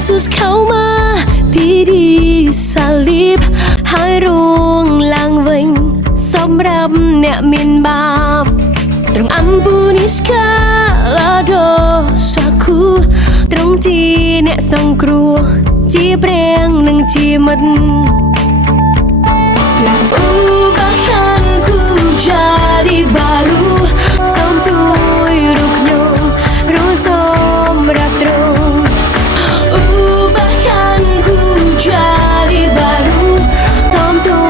Yesusเข้ามาที่ดีสลิบให้ร่วงลางเวงสำหรับអ្នកមានបាបទ្រង់អំពូនីស្កាឡាដោសាគូទ្រង់ជាអ្នកសង្គ្រោះជាព្រះនិងជាមិត្តBahkan ku jadi baru Somជួយរកខ្ញុំរសំរាប់ត្រង់ Bahkan ku jadi baru Somជួ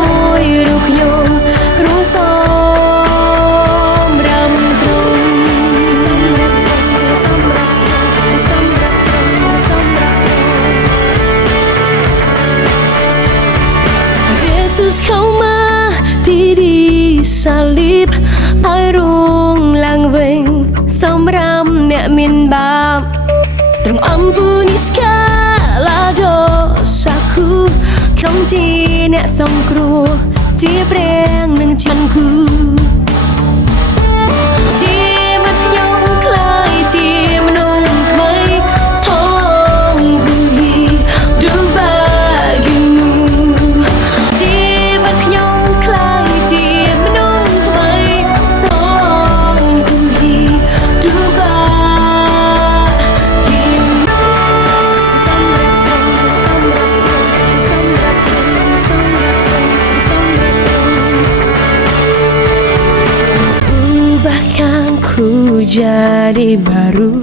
យរកខ្ញុំរសំរាប់ត្រង់សម្រាប់សម្រាប់សម្រាប់សម្រាប់ Yesusเข้ามาที่ดีสลิบให้ร่วงลางเวงสำหรับអ្នកមានបាបទ្រង់អំពូនីស្កាឡាដោសាគូទ្រង់ជាអ្នកសង្គ្រោះជាព្រះនិងជាគូជាមិត្តខ្ញុំខ្លាយជាមនុស្សថ្មីសងគូហ៊ីឌូបាគីមូជាមិត្តខ្ញុំខ្លាយជាមនុស្សថ្មីសងគូហ៊ីឌូបាគីមូសម្រាប់សម្រាប់សម្រាប់សម្រាប់សម្រាប់ Bahkan ku jadi baru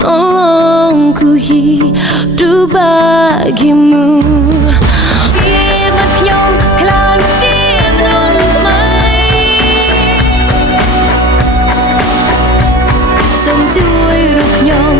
Tolong ku hidup bagimu Dia berknyom kelang dia menungmai Som chui ruk nyom